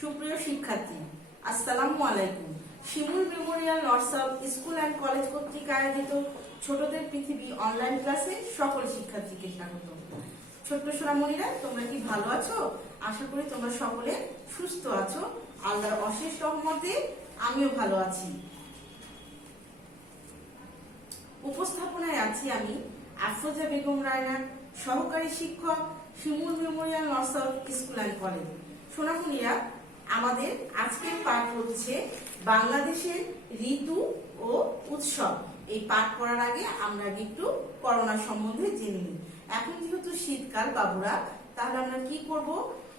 সুপ্রিয় শিক্ষার্থী, আসসালামু আলাইকুম। Shimul memorial north school and college কর্তৃক আয়োজিত ছোটদের পৃথিবী অনলাইন ক্লাসে সকল শিক্ষার্থীকে স্বাগত। ছোট্ট সোনামণিরা, তোমরা কি ভালো আছো? আশা করি তোমরা সকলে সুস্থ আছো। আল্লাহর অশেষ রহমতে আমিও ভালো আছি। উপস্থাপনায় আছি আমি আফরোজা বেগম রায়না, সহকারী শিক্ষক, Shimul memorial north school and college. সোনামণিরা, আমাদের আজকের পাঠ হচ্ছে বাংলাদেশের ঋতু ও উৎসব। এই পাঠ করার আগে আমরা একটু করোনা সম্বন্ধে জেনে নিই। এখন যেহেতু শীতকাল বাবুরা, তাহলে আমরা কি করব?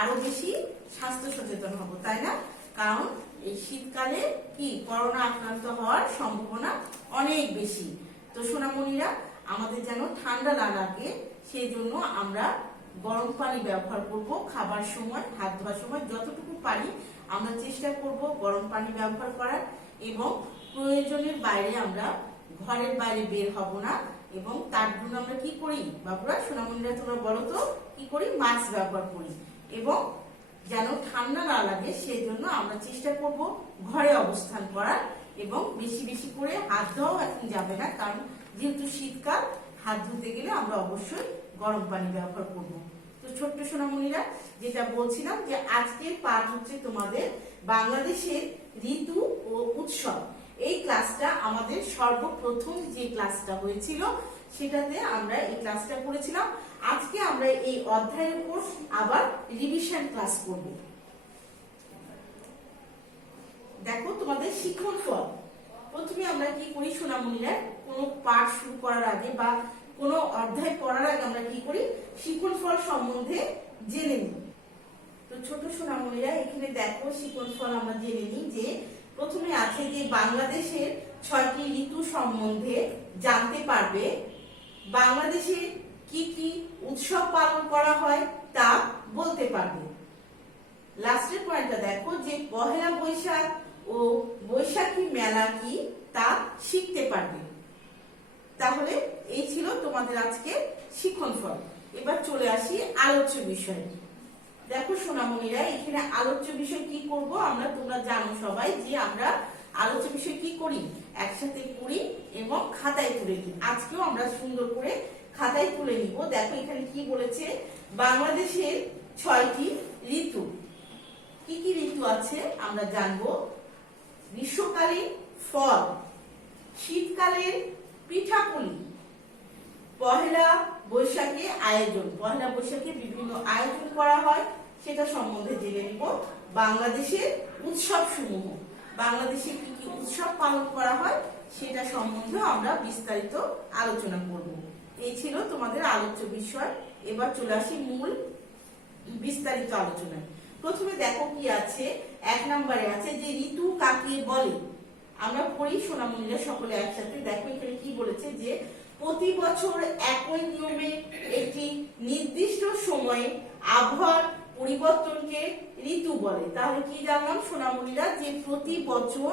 আরো বেশি স্বাস্থ্য সচেতন হব, তাই না? কারণ এই শীতকালে কি করোনা আক্রান্ত হওয়ার সম্ভাবনা অনেক বেশি। তো সোনামণিরা, আমাদের যেন ঠান্ডা না লাগে সেই জন্য আমরা গরম পানি ব্যবহার করব। খাবার সময়, হাত ধোয়ার সময় যতটুকু পারি আমরা চেষ্টা করব গরম পানি ব্যবহার করার, এবং প্রয়োজনের বাইরে আমরা ঘরের বাইরে বের হব না। এবং তার জন্য আমরা কি করি বাবুরা, সোনামণিরা তোমরা বলো তো কি করি? মাস্ক ব্যবহার করি। এবং যেন ঠান্ডা না লাগে সেই জন্য আমরা চেষ্টা করব ঘরে অবস্থান করার। এবং বেশি বেশি করে হাত ধোয়াও এখন যাবে না, কারণ যেহেতু শীতকাল, হাত ধুতে গেলে আমরা অবশ্যই গরম পানি ব্যবহার করব। তো ছোট্ট সোনামণিরা, যেটা বলছিলাম যে আজকের পাঠ হচ্ছে তোমাদের বাংলাদেশের ঋতু ও উৎসব। এই ক্লাসটা আমাদের সর্বপ্রথম যে ক্লাসটা হয়েছিল সেটাতে আমরা এই ক্লাসটা করেছিলাম। আজকে আমরা এই অধ্যায়ের উপর আবার রিভিশন ক্লাস করব। দেখো তোমাদের শিক্ষণ ফল। প্রথমে আমরা কি করি সোনামণিরা, কোনো পাঠ শুরু করার আগে বা কোনো অধ্যায় পড়ার আগে আমরা কি করি? শিক্ষণ ফল সম্বন্ধে জেনে নিই। তো ছোট সোনামণিরা, এখানে দেখো শিক্ষণ ফল আমরা জেনে নিই। যে প্রথমে আছে যে বাংলাদেশের 6টি ঋতু সম্বন্ধে জানতে পারবে, বাংলাদেশে কি কি উৎসব পালন করা হয় তা বলতে পারবে। লাস্টের পয়েন্টটা দেখো যে পহেলা বৈশাখ ও বৈশাখী মেলা কি তা শিখতে পারবে। তাহলে এই ছিল তোমাদের আজকে শিক্ষণ ফল। এবার চলে আসি আলোচ্য বিষয়ে। দেখো সোনামণিরা, এখানে আলোচ্য বিষয় কি করব আমরা, তোমরা জানো সবাই যে আমরা আলোচ্য বিষয় কি করি, একসাথে করি এবং খাতায় তুলে নিই। আজকেও আমরা সুন্দর করে খাতায় তুলে নিব। দেখো এখানে কি বলেছে, বাংলাদেশের 6টি ঋতু। কি কি ঋতু আছে আমরা জানবো। গ্রীষ্মকালীন ফল, শীতকালের পিঠাপুলি, পহেলা বৈশাখে আয়োজন, পহেলা বৈশাখে বিভিন্ন আয়োজন করা হয় সেটা সম্বন্ধে জেনে নিব। বাংলাদেশের উৎসব সমূহ, বাংলাদেশে কি কি উৎসব পালন করা হয় সেটা সম্বন্ধে আমরা বিস্তারিত আলোচনা করব। এই ছিল তোমাদের আলোচ্য বিষয়। এবার চলে আসি মূল বিস্তারিত আলোচনায়। প্রথমে দেখো কি আছে, 1 নম্বরে আছে যে ঋতু কাকে বলে। আমরা পড়ি সোনামণিরা সকলে একসাথে। দেখো এখানে কি বলেছে যে প্রতি বছর একই নিয়মে একটি নির্দিষ্ট সময়ে আবহাওয়ার পরিবর্তনকে ঋতু বলে। তাহলে কি জানলাম সোনামণিরা, যে প্রতি বছর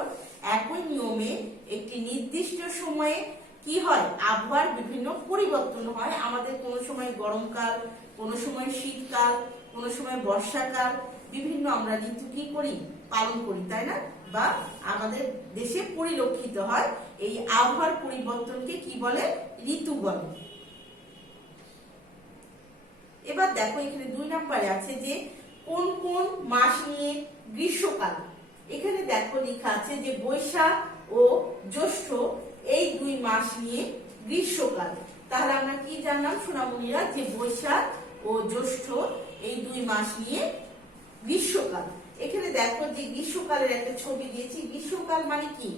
একই নিয়মে একটি নির্দিষ্ট সময়ে কি হয়, আবহাওয়ার বিভিন্ন পরিবর্তন হয়। আমাদের কোনো সময় গরমকাল, কোনো সময় শীতকাল, কোনো সময় বর্ষাকাল, বিভিন্ন আমরা ঋতু কি করি, পালন করি, তাই না? বা আমাদের দেশে পরিলক্ষিত হয়। এই আবহাওয়ার পরিবর্তনকে কি বলে? ঋতু বলে। এবার দেখো এখানে 2 নম্বরে আছে যে কোন কোন মাস নিয়ে গ্রীষ্মকাল। এখানে দেখো লেখা আছে যে বৈশাখ ও জ্যৈষ্ঠ এই 2 মাস নিয়ে গ্রীষ্মকাল। তাহলে আমরা কি জানলাম সোনামণিরা, যে বৈশাখ ও জ্যৈষ্ঠ এই 2 মাস নিয়ে গ্রীষ্মকাল। এখানে দেখো যে গ্রীষ্মকালের একটা ছবি দিয়েছি। গ্রীষ্মকাল মানে কি?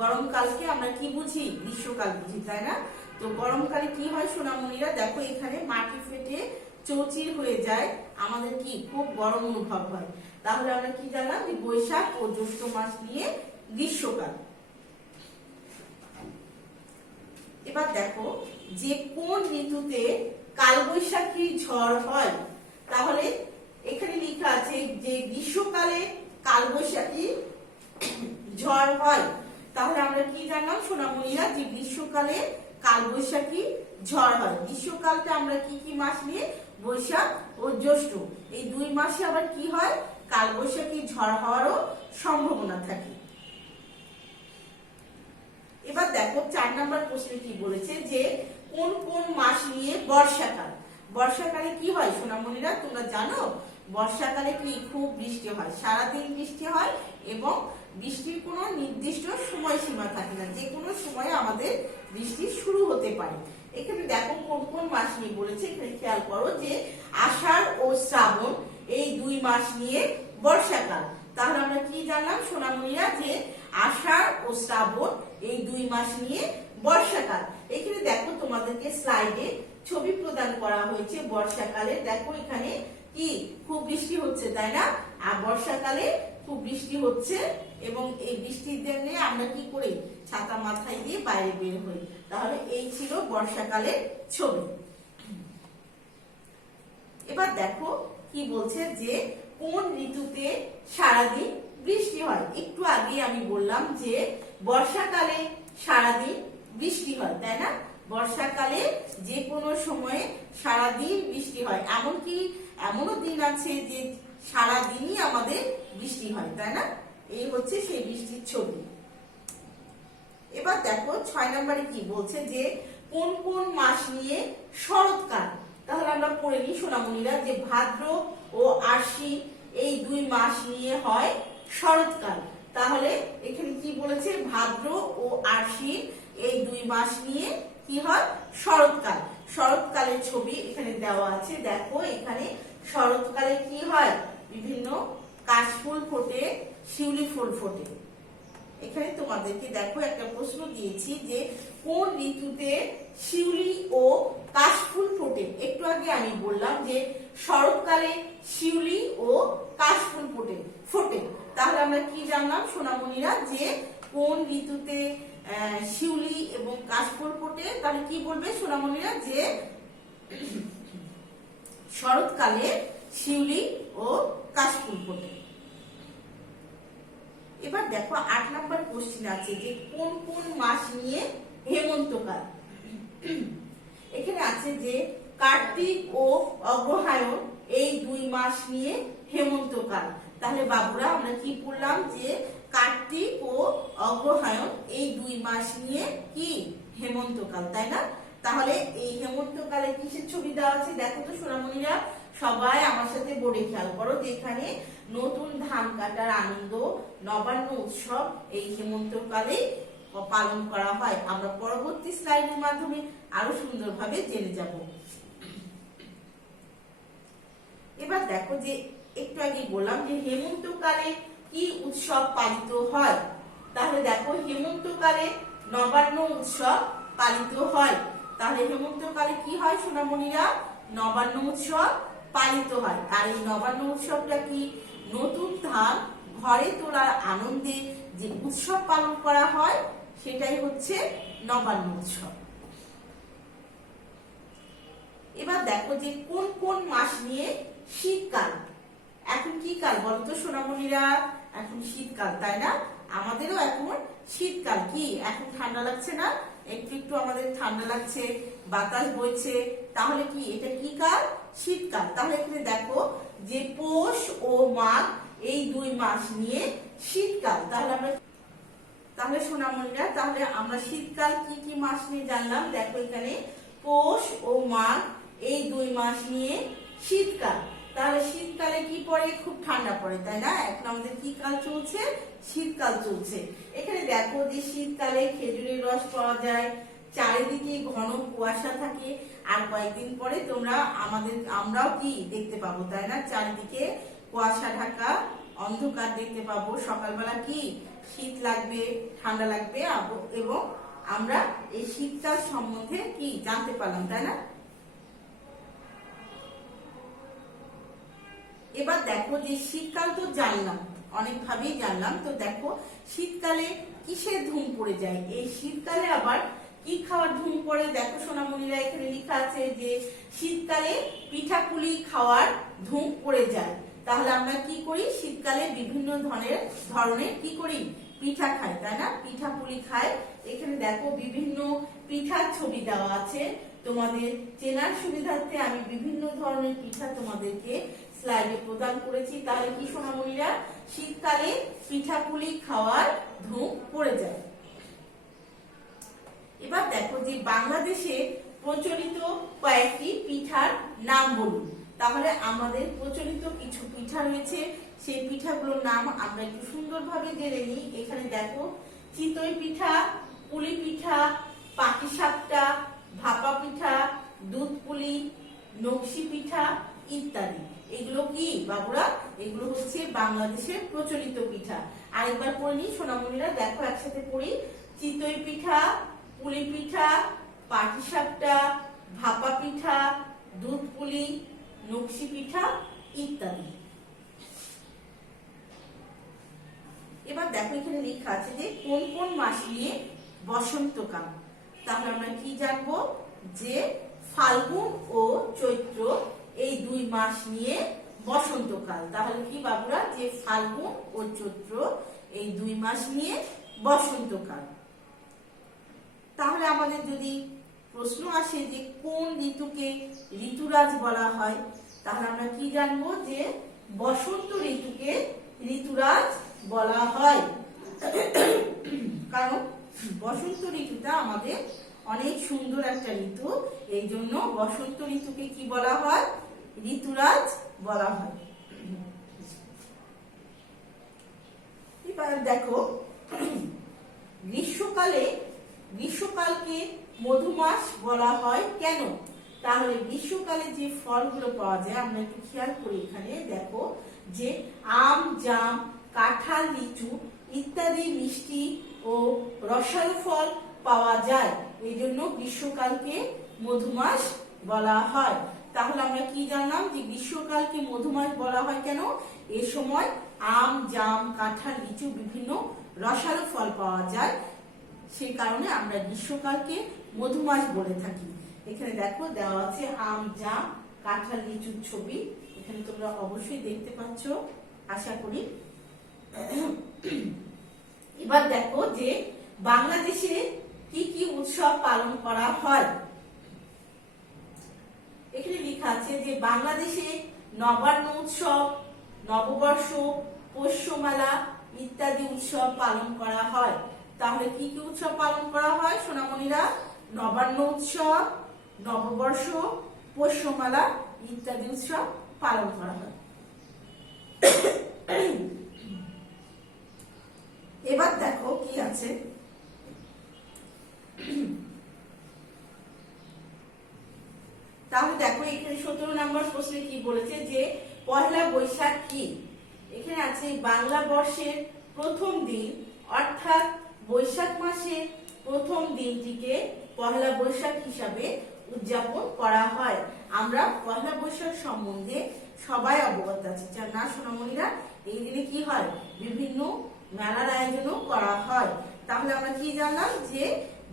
গরমকালকে আমরা কি বুঝি? গ্রীষ্মকাল বুঝি, তাই না? তো গরমকালে কি হয় সোনামণিরা, দেখো এখানে মাটি ফেটে চৌচির হয়ে যায়, আমাদের কি খুব গরম অনুভব হয়। তাহলে আমরা কি জানলাম যে বৈশাখ ও জ্যৈষ্ঠ মাস নিয়ে গ্রীষ্মকাল। এবার দেখো যে কোন ঋতুতে কালবৈশাখী ঝড় হয়। তাহলে এখানে লেখা আছে যে গ্রীষ্মকালে কালবৈশাখী ঝড় হয়। তাহলে আমরা কি জানলাম সোনামণিরা, যে গ্রীষ্মকালে কালবৈশাখী ঝড় হয়। গ্রীষ্মকালটা আমরা কি কি মাস নিয়ে? বৈশাখ ও জ্যৈষ্ঠ এই 2 মাসে আবার কি হয়? কালবৈশাখী ঝড় হওয়ারও সম্ভাবনা থাকে। এবার দেখো 4 নম্বর প্রশ্নে কি বলেছে যে কোন কোন মাস নিয়ে বর্ষাকাল। বর্ষাকালে কি হয় সোনামণিরা, তোমরা জানো বর্ষাকালে কি খুব বৃষ্টি হয়, সারাদিন বৃষ্টি হয় এবং বৃষ্টির কোনো নির্দিষ্ট সময়সীমা থাকে না, যে কোনো সময় আমাদের বৃষ্টি শুরু হতে পারে। এখানে দেখো কোন কোন মাস নিয়ে বলেছে, এখানে খেয়াল করো যে আষাঢ় ও শ্রাবণ এই 2 মাস নিয়ে বর্ষাকাল। তাহলে আমরা কি জানলাম সোনামণিরা যে আষাঢ় ও শ্রাবণ এই 2 মাস নিয়ে বর্ষাকাল। এখানে দেখো তোমাদেরকে স্লাইডে ছবি প্রদান করা হয়েছে বর্ষাকালে। দেখো এখানে কি খুব বৃষ্টি হচ্ছে, তাই না? আর বর্ষাকালে খুব বৃষ্টি হচ্ছে এবং এই বৃষ্টির দিনে আমরা কি করি, ছাতা মাথায় দিয়ে বাইরে বের হই। তাহলে এই ছিল বর্ষাকালের ছবি। এবার দেখো কি বলছে যে কোন ঋতুতে সারাদিন বৃষ্টি হয়। একটু আগে আমি বললাম যে বর্ষাকালে সারাদিন বৃষ্টি হয়, তাই না? বর্ষাকালে যে কোনো সময়ে সারাদিন বৃষ্টি হয়, এমনকি এমনও দিন আছে যে সারাদিনই আমাদের বৃষ্টি হয়, তাই না? এই হচ্ছে সেই বৃষ্টির ছবি। এবার দেখো 6 নম্বরে কি বলছে যে কোন কোন মাস নিয়ে শরৎকাল। তাহলে আমরা পড়ে নিই সোনামণিরা যে ভাদ্র ও আশ্বিন এই 2 মাস নিয়ে হয় শরৎকাল। তাহলে এখানে কি বলেছে, ভাদ্র ও আশ্বিন এই 2 মাস নিয়ে কি হয় শরৎকাল। শরৎকালের ছবি এখানে দেওয়া আছে। দেখো এখানে শরৎকালে কি হয়, বিভিন্ন কাশফুল ফোটে, শিউলি ফুল ফোটে। এখানে তোমাদেরকে দেখো একটা প্রশ্ন দিয়েছি যে কোন ঋতুতে শিউলি ও কাশফুল ফোটে। একটু আগে আমি বললাম যে শরৎকালে শিউলি ও কাশফুল ফোটে। তাহলে আমরা কি জানলাম সোনামণিরা যে কোন ঋতুতে শিউলি এবং কাশফুল ফোটে। তাহলে কি বলবে সোনামণিরা যে শরৎকালে শিউলি ও কাশফুল ফোটে। এবার দেখো 8 নম্বর কোশ্চেন আছে যে কোন কোন মাস নিয়ে হেমন্তকাল। এখানে আছে যে কার্তিক ও অগ্রহায়ণ এই 2 মাস নিয়ে হেমন্তকাল। তাহলে বাবুরা আমরা কি পড়লাম যে কার্তিক ও অগ্রহায়ণ এই 2 মাস নিয়ে কি হেমন্তকাল, তাই না? তাহলে এই হেমন্তকালে কিসের ছবি দেওয়া আছে দেখো তো সোনামণিরা, সবাই আমার সাথে বোর্ডে খেয়াল করো যে এখানে নতুন ধান কাটার আনন্দ, নবান্ন উৎসব এই হেমন্তকালে পালন করা হয়। আমরা পরবর্তী স্লাইডের মাধ্যমে আরো সুন্দরভাবে জেনে যাব। এবার দেখো যে একটু আগে বললাম যে হেমন্তকালে কি উৎসব পালিত হয়। তাহলে দেখো হেমন্তকালে নবান্ন উৎসব পালিত হয়। তাহলে হেমন্তকালে কি হয় সোনামণিরা, নবান্ন উৎসব পালিত হয়। আর এই নবান্ন উৎসবটা কি, নতুন ধান ঘরে তোলার আনন্দে যে উৎসব পালন করা হয় সেটাই হচ্ছে নবান্ন উৎসব। এবার দেখো যে কোন কোন মাস নিয়ে শীতকাল। এখন কি কাল বলতো সোনামণিরা, এখন শীতকাল, তাই না? আমাদেরও এখন শীতকাল। কি এখন ঠান্ডা লাগছে না, একটু একটু আমাদের ঠান্ডা লাগছে, বাতাস বইছে। তাহলে কি এটা কি কাল, শীতকাল। তাহলে এখানে দেখো যে পৌষ ও মাঘ এই 2 মাস নিয়ে শীতকাল। তাহলে সোনামণিরা তাহলে আমরা শীতকাল কি কি মাস নিয়ে জানলাম। দেখো এখানে পৌষ ও মাঘ এই 2 মাস নিয়ে শীতকাল। তাহলে শীতকালে কি পড়ে, খুব ঠান্ডা পড়ে, তাই না? এখন আমাদের কি কাল চলছে, শীতকাল চলছে। এখানে দেখো যে শীতকালে খেজুরের রস পাওয়া যায়, চারিদিকে ঘন কুয়াশা থাকে। আর কয়েকদিন পরে আমরাও কি দেখতে পাবো, তাই না? চারিদিকে কুয়াশা ঢাকা অন্ধকার দেখতে পাবো। সকালবেলা কি শীত লাগবে, ঠান্ডা লাগবে এবং আমরা এই শীতকাল সম্বন্ধে কি জানতে পারলাম, তাই না? এবার দেখো যে শীতকাল তো জানলাম, অনেকভাবেই জানলাম। তো দেখো শীতকালে কিসের ধুম পড়ে যায়, এই শীতকালে আবার কি খাওয়ার ধুম পড়ে। দেখো সোনামণিরা এখানে লেখা আছে যে শীতকালে পিঠাপুলি খাওয়ার ধুম পড়ে যায়। তাহলে আমরা কি করি, শীতকালে বিভিন্ন ধরনের কি করি, পিঠা খাই, তাই না? পিঠাপুলি খাই। এখানে দেখো বিভিন্ন পিঠার ছবি দেওয়া আছে। তোমাদের চেনার সুবিধার্থে আমি বিভিন্ন ধরনের পিঠা তোমাদেরকে স্লাইডে প্রদান করেছি। তাহলে কি সোনামণিরা, শীতকালে পিঠাপুলি খাওয়ার ধুম পড়ে যায়। এবার দেখো যে বাংলাদেশে প্রচলিত কয়েকটি পিঠার নাম বলুন। তাহলে আমাদের প্রচলিত কিছু পিঠা রয়েছে, সেই পিঠাগুলোর নাম আমরা একটু সুন্দরভাবে জেনে নিই। এখানে দেখো, চিতই পিঠা, পুলি পিঠা, পাটিসাপটা, ভাপা পিঠা, দুধ পুলি, নকশি পিঠা ইত্যাদি। এগুলো কি বাবুরা? এগুলো হচ্ছে বাংলাদেশের প্রচলিত পিঠা। আরেকবার পড়ে নিই সোনামণিরা, দেখো একসাথে পড়ি। চিতই পিঠা, পুলি পিঠা, পাটিসাপটা, ভাপা পিঠা, দুধ পুলি, নকশি পিঠা ইত্যাদি। এবার দেখো এখানে লেখা আছে যে কোন কোন মাস নিয়ে বসন্তকাল। তাহলে আমরা কি জানবো? যে ফাল্গুন ও চৈত্র এই 2 মাস নিয়ে বসন্তকাল। তাহলে কি বাবুরা? যে ফাল্গুন ও চৈত্র এই 2 মাস নিয়ে বসন্তকাল। তাহলে আমাদের যদি প্রশ্ন আসে যে কোন ঋতুকে ঋতুরাজ বলা হয়, তাহলে আমরা কি জানবো? যে বসন্ত ঋতুকে ঋতুরাজ বলা হয়। কারণ বসন্ত ঋতুটা আমাদের অনেক সুন্দর একটা ঋতু, এই জন্য বসন্ত ঋতুকে কি বলা হয়? ঋতুরাজ বলা হয়। এবার দেখো, গ্রীষ্মকালকে মধুমাস বলা হয় কেন? তাহলে গ্রীষ্মকালে যে ফলগুলো পাওয়া যায় আমরা একটু খেয়াল করি। এখানে দেখো যে আম, জাম, কাঁঠাল, লিচু ইত্যাদি মিষ্টি ও রসালো ফল পাওয়া যায়, এই জন্য গ্রীষ্মকালকে মধুমাস বলা হয়। তাহলে আমরা কি জানলাম? যে গ্রীষ্মকালকে মধুমাস বলা হয় কেন? এ সময় আম, জাম, কাঁঠাল, লিচু বিভিন্ন রসালো ফল পাওয়া যায়, সেই কারণে আমরা গ্রীষ্মকালকে মধুমাস বলে থাকি। এখানে দেখো দেওয়া আছে আম, জাম, কাঁঠাল, লিচুর ছবি, এখানে তোমরা অবশ্যই দেখতে পাচ্ছ আশা করি। এবার দেখো যে বাংলাদেশে কি কি উৎসব পালন করা হয়। এখানে লেখা আছে যে বাংলাদেশে নবান্ন উৎসব, নববর্ষ, পৌষ মেলা ইত্যাদি উৎসব পালন করা হয়। তাহলে কি কি উৎসব পালন করা হয় সোনামণিরা? নবান্ন উৎসব, নববর্ষ, পৌষ মেলা ইত্যাদি উৎসব পালন করা হয়। এবার দেখো কি আছে, তাহলে দেখো এখানে 17 নম্বর প্রশ্নে কি বলেছে যে পহেলা বৈশাখ কি? এখানে আছে বাংলা বর্ষের প্রথম দিন অর্থাৎ বৈশাখ মাসের প্রথম দিনটিকে পহেলা বৈশাখ হিসাবে উদযাপন করা হয়। আমরা পহেলা বৈশাখ সম্বন্ধে সবাই অবগত আছি, যার না সোনামণিরা? এই দিনে কি হয়? বিভিন্ন মেলার আয়োজনও করা হয়। তাহলে আমরা কি জানলাম? যে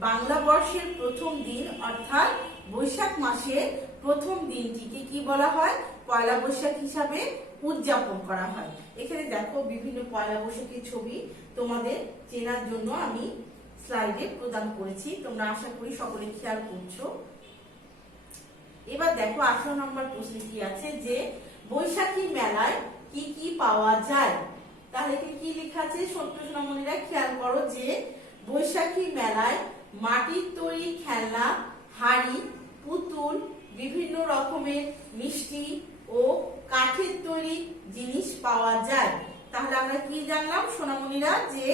বাংলা বর্ষের প্রথম দিন অর্থাৎ বৈশাখ মাসের প্রথম দিনটিকে কি বলা হয়? পয়লা বৈশাখ হিসাবে উদযাপন করা হয়। এখানে দেখো বিভিন্ন পয়লা বৈশাখের ছবি তোমাদের চেনার জন্য আমি স্লাইডে প্রদান করেছি, তোমরা আশা করি সকলে খেয়াল করছো। এবার দেখো 18 নম্বর প্রশ্নে কি আছে যে বৈশাখী মেলায় কি কি পাওয়া যায়। তাহলে এখানে কি লেখা আছে সোনামণিরা খেয়াল করো যে বৈশাখী মেলায় মাটির তৈরি খেলনা, হাড়ি, পুতুল, বিভিন্ন রকমের মিষ্টি ও কাঠের তৈরি জিনিস পাওয়া যায়। তাহলে আমরা কি জানলাম সোনামণিরা? যে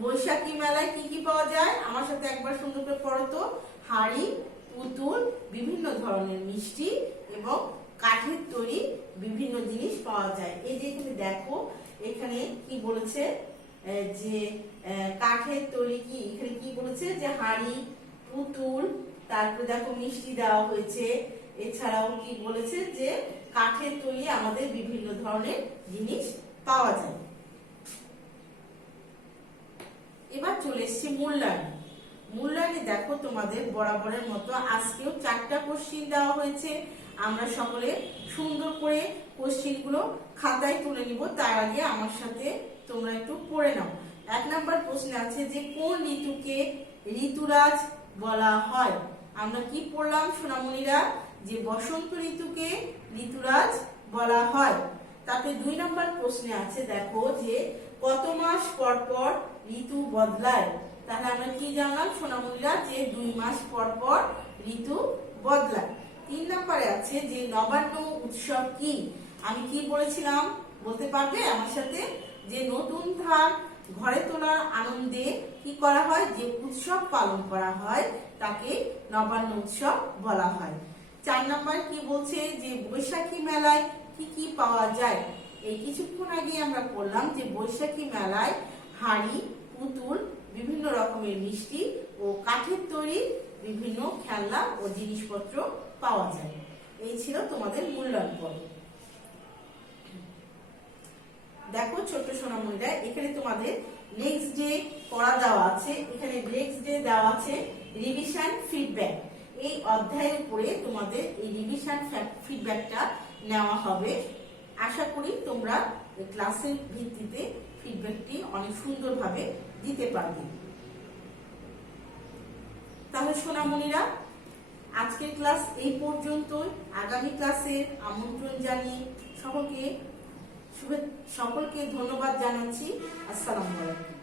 বৈশাখী মেলায় কি কি পাওয়া যায়? আমার সাথে একবার সুন্দর করে পড়ো তো। হাড়ি, পুতুল, বিভিন্ন ধরনের মিষ্টি এবং কাঠের তৈরি বিভিন্ন জিনিস পাওয়া যায়। এই যে তুমি দেখো এখানে কি বলেছে যে কাঠের তৈরি কি, এখানে কি বলেছে যে হাড়ি, পুতুল, তারপরে দেখো মিষ্টি দেওয়া হয়েছে। এছাড়াও কি বলেছে যে কাঠের তৈরি আমাদের বিভিন্ন ধরনের জিনিস পাওয়া যায়। এবার চলে এসছে মূল্যায়ন। মূল্যায়নে দেখো তোমাদের বরাবরের মতো আজকেও 4টা কোশ্চিন দেওয়া হয়েছে। আমরা সকলে সুন্দর করে কোশ্চিন গুলো খাতায় তুলে নিব, তার আগে আমার সাথে তোমরা একটু পড়ে নাও। 1 নম্বর প্রশ্নে আছে যে কোন ঋতুকে ঋতুরাজ বলা হয়। আমরা কি পড়লাম সোনামণিরা? যে বসন্ত ঋতুকে ঋতুরাজ বলা হয়। তারপরে 2 নম্বর প্রশ্নে আছে, দেখো যে কত মাস পর পর ঋতু বদলায়। তাহলে আমরা কি জানলাম সোনামণিরা, যে 2 মাস পর পর ঋতু বদলায়। 3 নম্বরে আছে যে নবান্ন উৎসব কি। আমি কি বলেছিলাম বলতে পারবে আমার সাথে, যে নতুন ধান ঘরে তোলার আনন্দে কি করা হয়, যে উৎসব পালন করা হয় তাকে নবান্ন উৎসব বলা হয়। 4 নম্বর কি বলছে, যে বৈশাখী মেলায় কি কি পাওয়া যায়। এই কিছুক্ষণ আগে আমরা বললাম যে বৈশাখী মেলায় হাঁড়ি, পুতুল, বিভিন্ন রকমের মিষ্টি ও কাঠের তৈরি বিভিন্ন খেলনা ও জিনিসপত্র পাওয়া যায়। এই ছিল তোমাদের মূল্যায়ন পর্ব। দেখো ছোট্ট সোনামণিরা, এখানে তোমাদের নেক্সট ডে পড়া দেওয়া আছে। এখানে নেক্সট ডে দেওয়া আছে রিভিশন ফিডব্যাক। এই অধ্যায়ের উপরে তোমাদের এই রিভিশন ফিডব্যাকটা নেওয়া হবে। আশা করি তোমরা ক্লাসের ভিত্তিতে ফিডব্যাকটি অনেক সুন্দরভাবে দিতে পারবে। তাহলে সোনামণিরা, আজকের ক্লাস এই পর্যন্তই। আগামী ক্লাসে আমন্ত্রণ জানিয়ে সকলকে ধন্যবাদ জানাচ্ছি। আসসালামু আলাইকুম।